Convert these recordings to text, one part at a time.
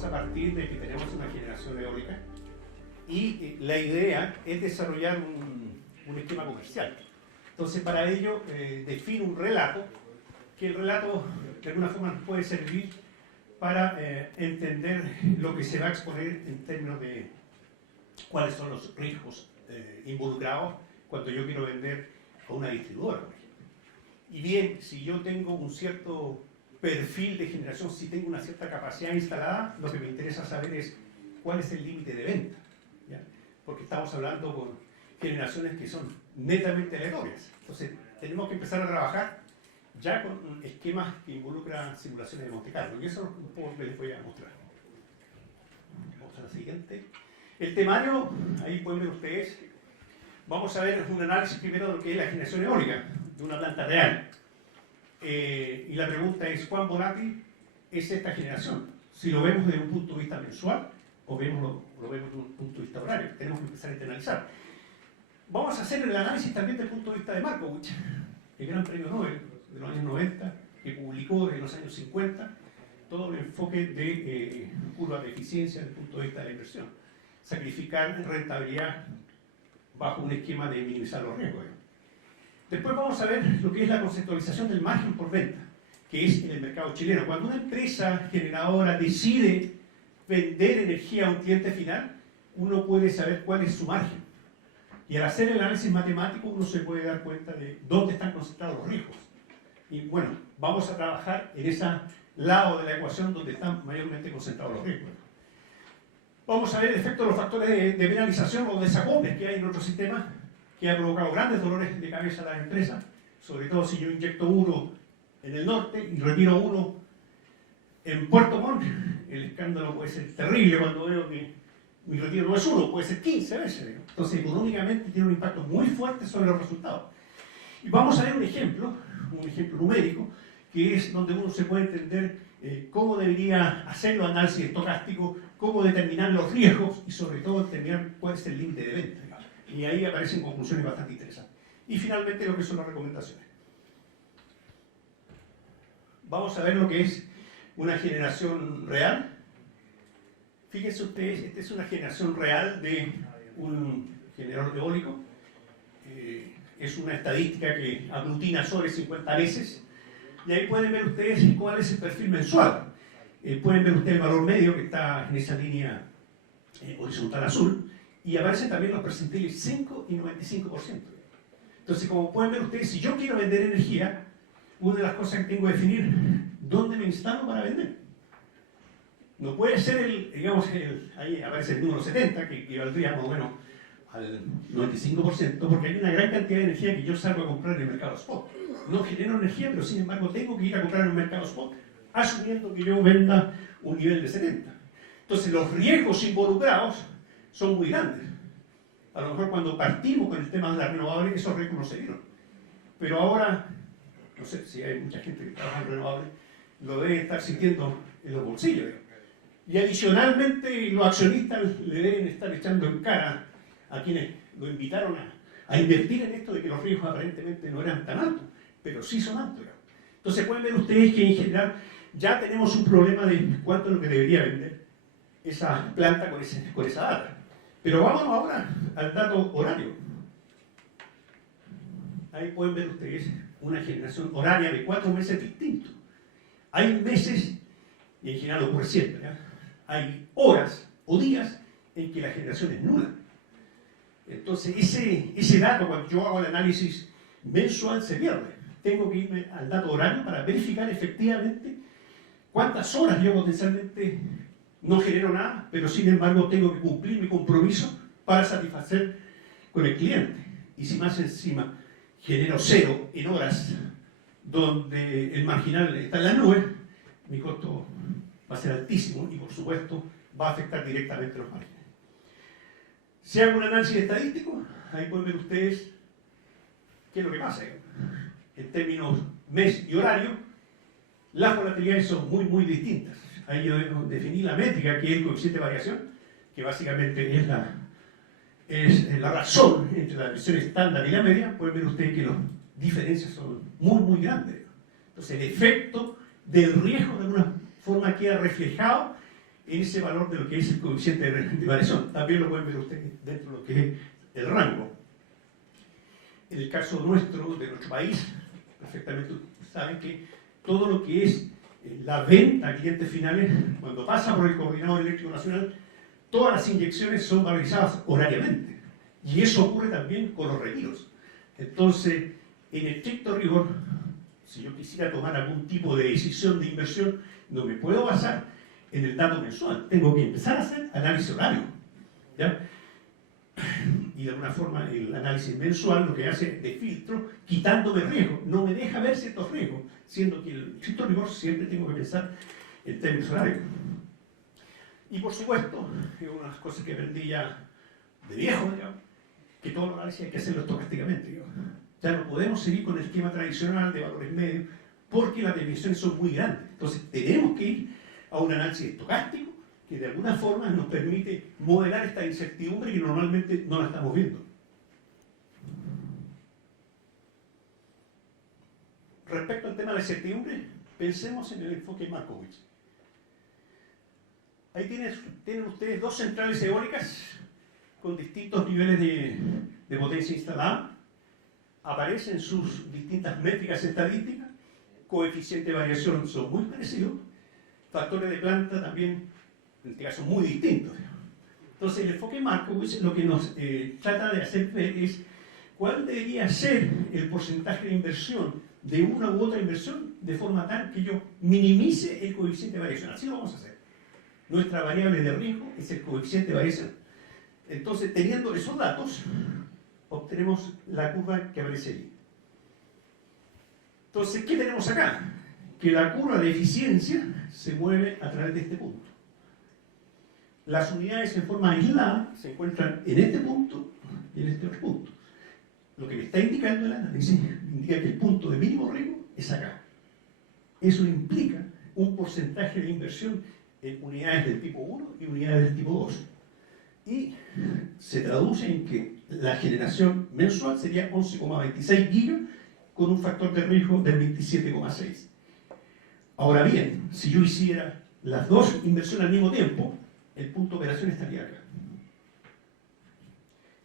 Vamos a partir de que tenemos una generación eólica y la idea es desarrollar un esquema comercial. Entonces, para ello, defino un relato, que el relato de alguna forma nos puede servir para entender lo que se va a exponer en términos de cuáles son los riesgos involucrados cuando yo quiero vender a una distribuidora, por ejemplo. Y bien, si yo tengo un cierto perfil de generación, si tengo una cierta capacidad instalada, lo que me interesa saber es cuál es el límite de venta, ¿ya? Porque estamos hablando con generaciones que son netamente aleatorias. Entonces, tenemos que empezar a trabajar ya con esquemas que involucran simulaciones de Monte Carlo. Y eso es un poco que les voy a mostrar. Vamos a la siguiente. El temario, ahí pueden ver ustedes. Vamos a ver un análisis primero de lo que es la generación eólica de una planta real. Y la pregunta es, ¿cuán volátil es esta generación? Si lo vemos desde un punto de vista mensual o lo vemos desde un punto de vista horario. Tenemos que empezar a internalizar. Vamos a hacer el análisis también desde el punto de vista de Markowitz, el gran premio Nobel de los años 90, que publicó en los años 50 todo el enfoque de curvas de eficiencia desde el punto de vista de la inversión. Sacrificar rentabilidad bajo un esquema de minimizar los riesgos. Después vamos a ver lo que es la conceptualización del margen por venta, que es en el mercado chileno. Cuando una empresa generadora decide vender energía a un cliente final, uno puede saber cuál es su margen. Y al hacer el análisis matemático uno se puede dar cuenta de dónde están concentrados los riesgos. Y bueno, vamos a trabajar en ese lado de la ecuación donde están mayormente concentrados los riesgos. Vamos a ver el efecto de los factores de penalización o desacoples que hay en nuestro sistema, que ha provocado grandes dolores de cabeza a las empresas, sobre todo si yo inyecto uno en el norte y retiro uno en Puerto Montt. El escándalo puede ser terrible cuando veo que mi retiro no es uno, puede ser 15 veces. Entonces, económicamente tiene un impacto muy fuerte sobre los resultados. Y vamos a ver un ejemplo numérico, que es donde uno se puede entender cómo debería hacer los análisis estocásticos, cómo determinar los riesgos y sobre todo determinar cuál es el límite de venta. Y ahí aparecen conclusiones bastante interesantes. Y finalmente lo que son las recomendaciones. Vamos a ver lo que es una generación real. Fíjense ustedes, esta es una generación real de un generador eólico. Es una estadística que aglutina sobre 50 veces. Y ahí pueden ver ustedes cuál es el perfil mensual. Pueden ver ustedes el valor medio que está en esa línea horizontal azul. Y aparecen también los percentiles 5 y 95%. Entonces, como pueden ver ustedes, si yo quiero vender energía, una de las cosas que tengo que definir, ¿dónde me instalo para vender? No puede ser ahí aparece el número 70, que equivaldría más o menos al 95%, porque hay una gran cantidad de energía que yo salgo a comprar en el mercado spot. No genero energía, pero sin embargo tengo que ir a comprar en el mercado spot, asumiendo que yo venda un nivel de 70. Entonces, los riesgos involucrados son muy grandes. A lo mejor cuando partimos con el tema de las renovables, esos riesgos no se vieron. Pero ahora, no sé si hay mucha gente que trabaja en renovables, lo debe estar sintiendo en los bolsillos. Y adicionalmente, los accionistas le deben estar echando en cara a quienes lo invitaron a invertir en esto de que los riesgos aparentemente no eran tan altos, pero sí son altos. Entonces pueden ver ustedes que en general ya tenemos un problema de cuánto es lo que debería vender esa planta con esa data. Pero vámonos ahora al dato horario. Ahí pueden ver ustedes una generación horaria de 4 meses distintos. Hay meses, y en general ocurre siempre, ¿eh? Hay horas o días en que la generación es nula. Entonces ese dato, cuando yo hago el análisis mensual, se pierde. Tengo que irme al dato horario para verificar efectivamente cuántas horas yo potencialmente no genero nada, pero sin embargo tengo que cumplir mi compromiso para satisfacer con el cliente. Y si más encima genero 0 en horas donde el marginal está en la nube, mi costo va a ser altísimo y por supuesto va a afectar directamente los márgenes. Si hago un análisis estadístico, ahí pueden ver ustedes qué es lo que pasa. En términos mes y horario, las volatilidades son muy distintas. Ahí yo definí la métrica, que es el coeficiente de variación, que básicamente es la razón entre la versión estándar y la media. Pueden ver ustedes que las diferencias son muy grandes. Entonces el efecto del riesgo de alguna forma queda reflejado en ese valor de lo que es el coeficiente de variación. También lo pueden ver ustedes dentro de lo que es el rango. En el caso nuestro, de nuestro país, perfectamente saben que todo lo que es la venta a clientes finales, cuando pasa por el Coordinador Eléctrico Nacional, todas las inyecciones son valorizadas horariamente. Y eso ocurre también con los retiros. Entonces, en estricto rigor, si yo quisiera tomar algún tipo de decisión de inversión, no me puedo basar en el dato mensual. Tengo que empezar a hacer análisis horario, ¿ya? Y de alguna forma el análisis mensual lo que hace de filtro, quitándome riesgo, no me deja ver ciertos riesgos, siendo que el estricto rigor siempre tengo que pensar en términos horarios. Y por supuesto, es una de las cosas que aprendí ya de viejo, digamos, que todo el análisis hay que hacerlo estocásticamente. Digamos. Ya no podemos seguir con el esquema tradicional de valores medios porque las definiciones son muy grandes. Entonces tenemos que ir a un análisis estocástico que de alguna forma nos permite modelar esta incertidumbre que normalmente no la estamos viendo. Respecto al tema de la incertidumbre, pensemos en el enfoque Markowitz. Ahí tienen ustedes dos centrales eólicas con distintos niveles de potencia instalada. Aparecen sus distintas métricas estadísticas, coeficientes de variación son muy parecidos, factores de planta también, en este caso, muy distintos. Entonces, el enfoque Markowitz lo que nos trata de hacer ver es cuál debería ser el porcentaje de inversión de una u otra inversión de forma tal que yo minimice el coeficiente de variación. Así lo vamos a hacer. Nuestra variable de riesgo es el coeficiente de variación. Entonces, teniendo esos datos, obtenemos la curva que aparece ahí. Entonces, ¿qué tenemos acá? Que la curva de eficiencia se mueve a través de este punto. Las unidades en forma aislada se encuentran en este punto y en este otro punto. Lo que me está indicando el análisis indica que el punto de mínimo riesgo es acá. Eso implica un porcentaje de inversión en unidades del tipo 1 y unidades del tipo 2. Y se traduce en que la generación mensual sería 11,26 gigas con un factor de riesgo del 27,6. Ahora bien, si yo hiciera las dos inversiones al mismo tiempo, el punto de operación estaría acá.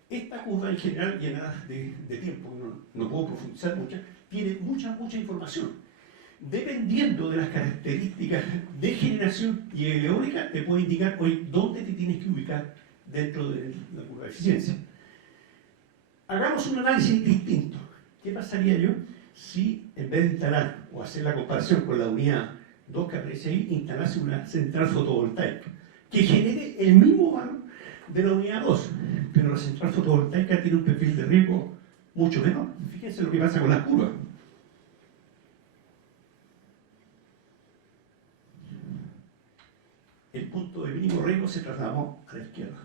Esta curva en general, llena de tiempo, no puedo profundizar mucho, tiene mucha información. Dependiendo de las características de generación y eólica, te puede indicar hoy dónde te tienes que ubicar dentro de la curva de eficiencia. Hagamos un análisis distinto. ¿Qué pasaría yo si en vez de instalar o hacer la comparación con la unidad 2 que aparece ahí, instalase una central fotovoltaica que genere el mismo valor de la unidad 2, pero la central fotovoltaica tiene un perfil de riesgo mucho menor? Fíjense lo que pasa con las curvas. El punto de mínimo riesgo se trasladó a la izquierda.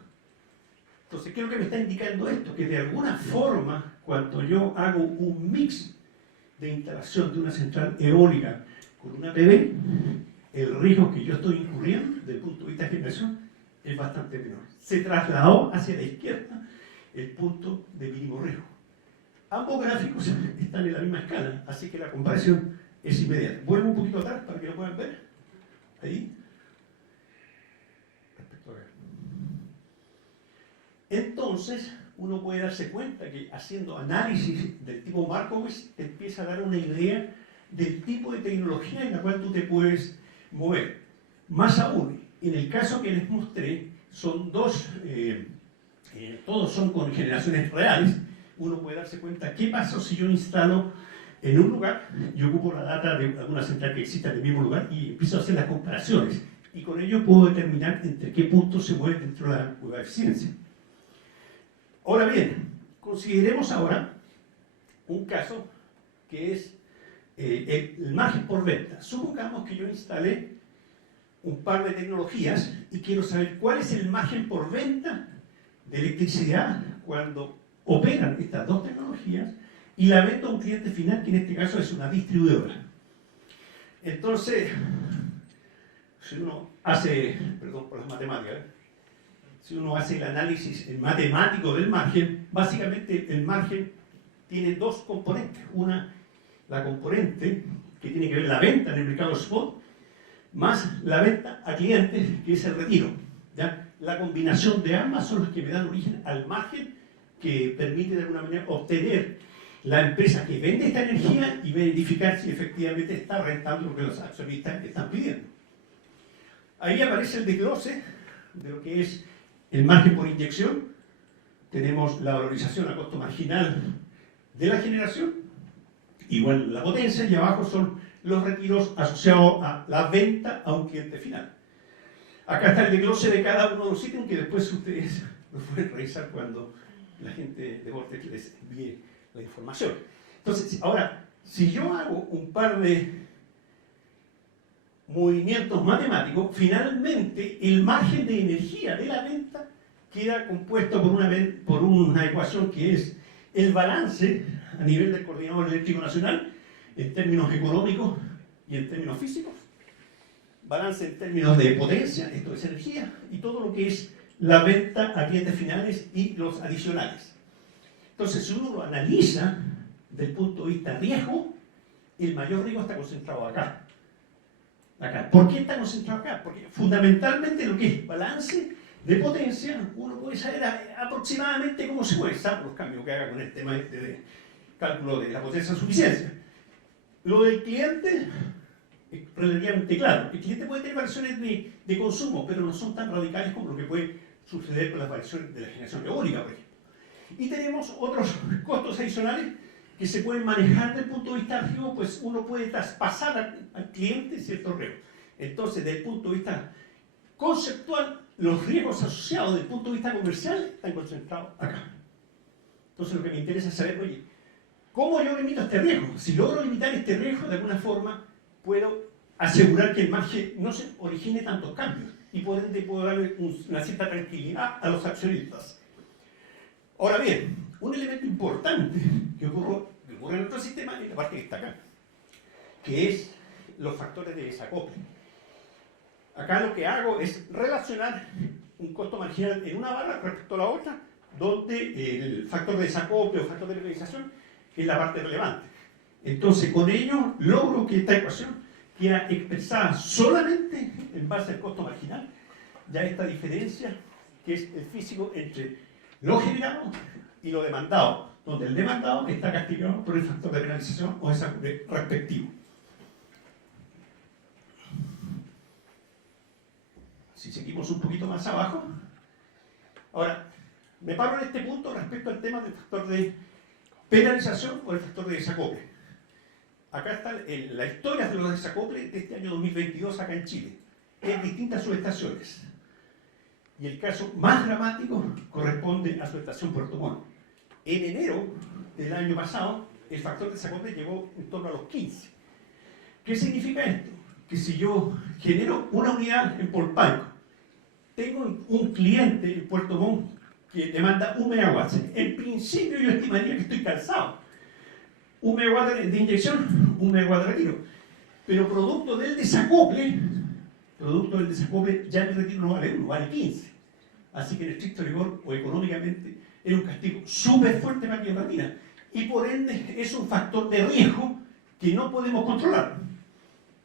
Entonces, ¿qué es lo que me está indicando esto? Que de alguna forma, cuando yo hago un mix de instalación de una central eólica con una PV, el riesgo que yo estoy incurriendo desde el punto de vista de generación es bastante menor. Se trasladó hacia la izquierda el punto de mínimo riesgo. Ambos gráficos están en la misma escala, así que la comparación es inmediata. Vuelvo un poquito atrás para que lo puedan ver. Ahí. Entonces, uno puede darse cuenta que haciendo análisis del tipo Markowitz te empieza a dar una idea del tipo de tecnología en la cual tú te puedes mover. Más aún, en el caso que les mostré, son dos, todos son con generaciones reales. Uno puede darse cuenta qué pasa si yo instalo en un lugar, yo ocupo la data de alguna central que exista en el mismo lugar y empiezo a hacer las comparaciones. Y con ello puedo determinar entre qué puntos se mueve dentro de la curva de eficiencia. Ahora bien, consideremos ahora un caso que es el margen por venta. Supongamos que yo instalé un par de tecnologías y quiero saber cuál es el margen por venta de electricidad cuando operan estas dos tecnologías y la vendo a un cliente final, que en este caso es una distribuidora. Entonces, si uno hace, perdón por las matemáticas, si uno hace el análisis matemático del margen, básicamente el margen tiene dos componentes. Una, la componente que tiene que ver la venta en el mercado spot, más la venta a clientes, que es el retiro. ¿Ya? La combinación de ambas son las que me dan origen al margen que permite de alguna manera obtener la empresa que vende esta energía y verificar si efectivamente está rentando lo que los accionistas están pidiendo. Ahí aparece el desglose de lo que es el margen por inyección. Tenemos la valorización a costo marginal de la generación, igual la potencia, y abajo son los retiros asociados a la venta a un cliente final. Acá está el desglose de cada uno de los ítems que después ustedes lo pueden revisar cuando la gente de Vortex les envíe la información. Entonces, ahora, si yo hago un par de movimientos matemáticos, finalmente el margen de energía de la venta queda compuesto por una ecuación que es el balance a nivel del Coordinador Eléctrico Nacional en términos económicos y en términos físicos, balance en términos de potencia, esto es energía, y todo lo que es la venta a clientes finales y los adicionales. Entonces, si uno lo analiza desde el punto de vista riesgo, el mayor riesgo está concentrado acá. ¿Por qué está concentrado acá? Porque fundamentalmente lo que es balance de potencia, uno puede saber aproximadamente cómo se mueve, salvo los cambios que haga con el tema de cálculo de la potencia de suficiencia. Lo del cliente es relativamente claro. El cliente puede tener variaciones de consumo, pero no son tan radicales como lo que puede suceder con las variaciones de la generación eólica, por ejemplo. Y tenemos otros costos adicionales que se pueden manejar desde el punto de vista riesgo, pues uno puede traspasar al cliente ciertos riesgos. Entonces, desde el punto de vista conceptual, los riesgos asociados desde el punto de vista comercial están concentrados acá. Entonces, lo que me interesa es saber, oye, ¿cómo yo limito este riesgo? Si logro limitar este riesgo, de alguna forma, puedo asegurar que el margen no se origine tantos cambios y por ende puedo darle una cierta tranquilidad a los accionistas. Ahora bien, un elemento importante que ocurre en nuestro sistema es la parte que está acá, que es los factores de desacople. Acá lo que hago es relacionar un costo marginal en una barra respecto a la otra, donde el factor de desacople o factor de localización es la parte relevante. Entonces, con ello logro que esta ecuación queda expresada solamente en base al costo marginal, ya esta diferencia que es el físico entre lo generado y lo demandado, donde el demandado está castigado por el factor de penalización o desacople respectivo. Si seguimos un poquito más abajo, ahora me paro en este punto respecto al tema del factor de penalización o el factor de desacople. Acá está la historia de los desacoples de este año 2022 acá en Chile, en distintas subestaciones. Y el caso más dramático corresponde a su estación Puerto Montt. En enero del año pasado, el factor de desacople llegó en torno a los 15. ¿Qué significa esto? Que si yo genero una unidad en Polpaico, tengo un cliente en Puerto Montt que demanda 1 megawatt. En principio yo estimaría que estoy cansado. 1 megawatt de inyección, 1 megawatt de retiro. Pero producto del desacople, ya mi retiro no vale 1, vale 15. Así que en estricto rigor o económicamente es un castigo súper fuerte para quien retira. Y por ende es un factor de riesgo que no podemos controlar.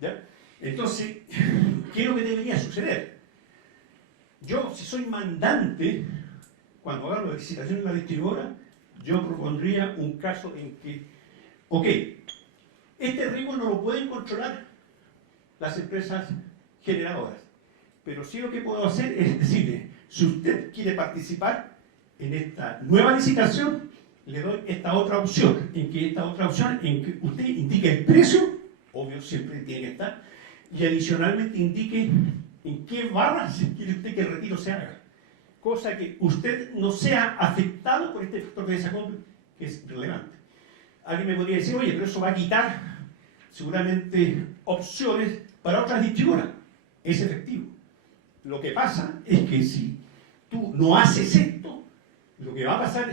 ¿Ya? Entonces, ¿qué es lo que debería suceder? Yo, si soy mandante, cuando hago la licitación en la distribuidora, yo propondría un caso en que, ok, este riesgo no lo pueden controlar las empresas generadoras, pero sí lo que puedo hacer es decirle, si usted quiere participar en esta nueva licitación, le doy esta otra opción, en que usted indique el precio, obvio siempre tiene que estar, y adicionalmente indique en qué barras quiere usted que el retiro se haga. Cosa que usted no sea afectado por este factor de desacople, que es relevante. Alguien me podría decir, oye, pero eso va a quitar seguramente opciones para otras distribuidoras. Es efectivo. Lo que pasa es que si tú no haces esto, lo que va a pasar,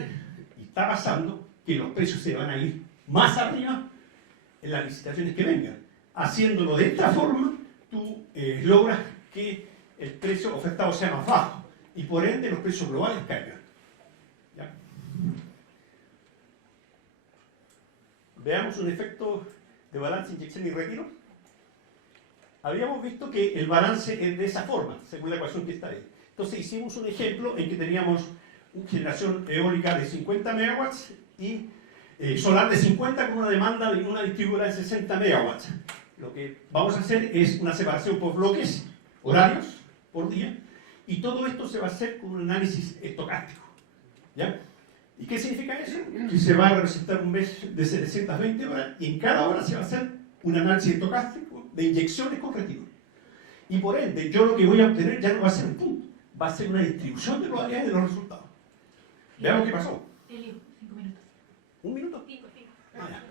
y está pasando, que los precios se van a ir más arriba en las licitaciones que vengan. Haciéndolo de esta forma, tú logras que el precio ofertado sea más bajo y por ende los precios globales caigan. ¿Ya? Veamos un efecto de balance, inyección y retiro. habíamos visto que el balance es de esa forma, según la ecuación que está ahí. Entonces hicimos un ejemplo en que teníamos una generación eólica de 50 megawatts y solar de 50 con una demanda de una distribuidora de 60 megawatts. Lo que vamos a hacer es una separación por bloques horarios por día y todo esto se va a hacer con un análisis estocástico. ¿Ya? ¿Y qué significa eso? Que se va a representar un mes de 720 horas y en cada hora se va a hacer un análisis estocástico de inyecciones con retiro. Y por ende, yo lo que voy a obtener ya no va a ser un punto, va a ser una distribución de probabilidades de los resultados. Veamos qué pasó. 5 minutos. ¿Un minuto? 5. Ah,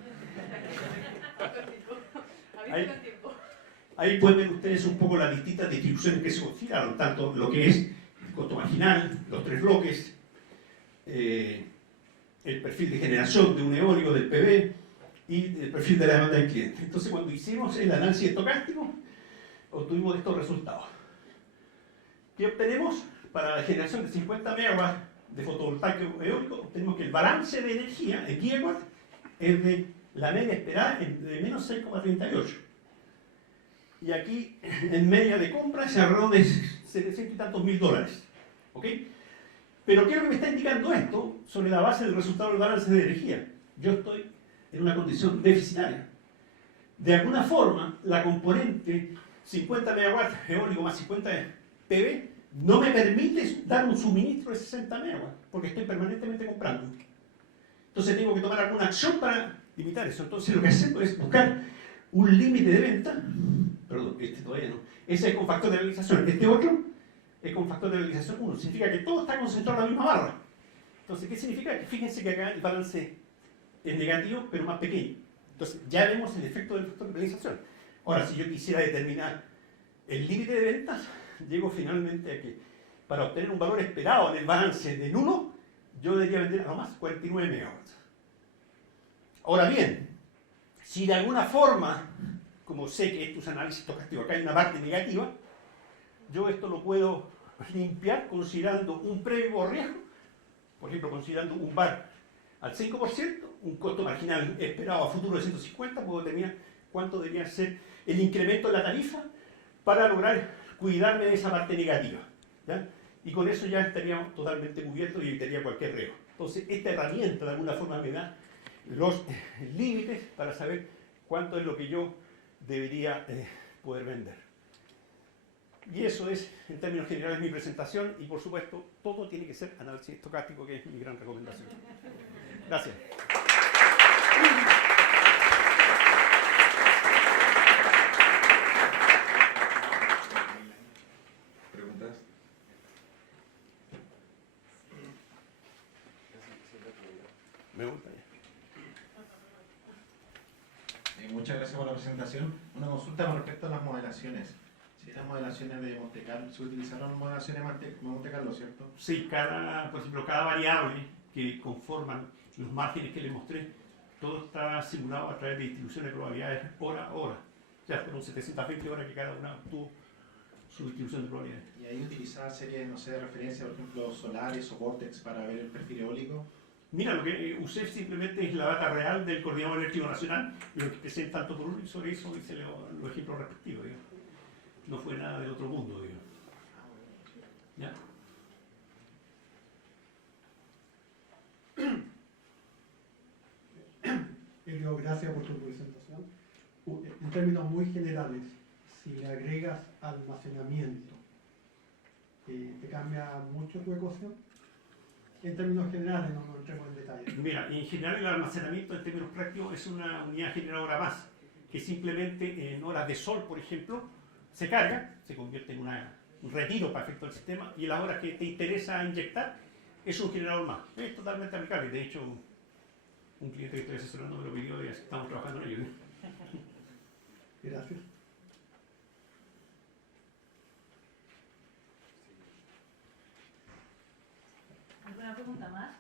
ahí pueden ver ustedes un poco las distintas distribuciones que se consideraron, tanto lo que es el costo marginal, los 3 bloques, el perfil de generación de un eólico del PV y el perfil de la demanda del cliente. Entonces, cuando hicimos el análisis estocástico, obtuvimos estos resultados. ¿Qué obtenemos? Para la generación de 50 megawatts de fotovoltaico eólico, obtenemos que el balance de energía en gigawatt es de la media esperada de menos 6,38. Y aquí, en media de compra, se ahorró de 700 y tantos mil dólares. ¿Ok? Pero ¿qué es lo que me está indicando esto sobre la base del resultado del balance de energía? Yo estoy en una condición deficitaria. De alguna forma, la componente 50 megawatts eólico más 50 PV no me permite dar un suministro de 60 megawatts, porque estoy permanentemente comprando. Entonces tengo que tomar alguna acción para limitar eso. Entonces lo que hacemos es buscar un límite de venta, perdón, este todavía no, ese es con factor de realización, este otro es con factor de realización 1, significa que todo está concentrado en la misma barra. Entonces, ¿qué significa? Que fíjense que acá el balance es negativo, pero más pequeño. Entonces, ya vemos el efecto del factor de realización. Ahora, si yo quisiera determinar el límite de ventas, llego finalmente a que para obtener un valor esperado en el balance del 1, yo debería vender a lo más 49 megawatts. Ahora bien, si de alguna forma, como sé que esto es análisis estocástico, acá hay una parte negativa, yo esto lo puedo limpiar considerando un previo riesgo, por ejemplo, considerando un VAR al 5%, un costo marginal esperado a futuro de 150, puedo determinar cuánto debería ser el incremento de la tarifa para lograr cuidarme de esa parte negativa. ¿Ya? Y con eso ya estaríamos totalmente cubiertos y evitaría cualquier riesgo. Entonces, esta herramienta de alguna forma me da los límites para saber cuánto es lo que yo debería poder vender. Y eso es, en términos generales, mi presentación y, por supuesto, todo tiene que ser análisis estocástico, que es mi gran recomendación. Gracias. ¿Preguntas? Me gusta. Muchas gracias por la presentación. Una consulta con respecto a las modelaciones. Si las modelaciones de Monte Carlo, se utilizaron modelaciones de Monte Carlo, ¿cierto? Sí, por ejemplo, cada variable que conforman los márgenes que les mostré, todo está simulado a través de distribuciones de probabilidades hora a hora. O sea, fueron 720 horas que cada una tuvo su distribución de probabilidades. Y ahí utilizaba series, no sé, de referencia, por ejemplo, solares o vortex para ver el perfil eólico. Mira, lo que usé simplemente es la data real del Coordinador Eléctrico Nacional, lo que presenta tanto por uno y sobre eso hice los ejemplos respectivos. Digamos. No fue nada del otro mundo, digamos. ¿Ya? Elio, gracias por tu presentación. En términos muy generales, si le agregas almacenamiento, ¿te cambia mucho tu ecuación? En términos generales, no nos entremos en detalle. Mira, en general el almacenamiento en términos prácticos es una unidad generadora más, que simplemente en horas de sol, por ejemplo, se carga, se convierte en un retiro para efecto del sistema, y en las horas que te interesa inyectar, es un generador más. Es totalmente aplicable. De hecho, un cliente que estoy asesorando me lo pidió y estamos trabajando en ello. Gracias. ¿Alguna pregunta más?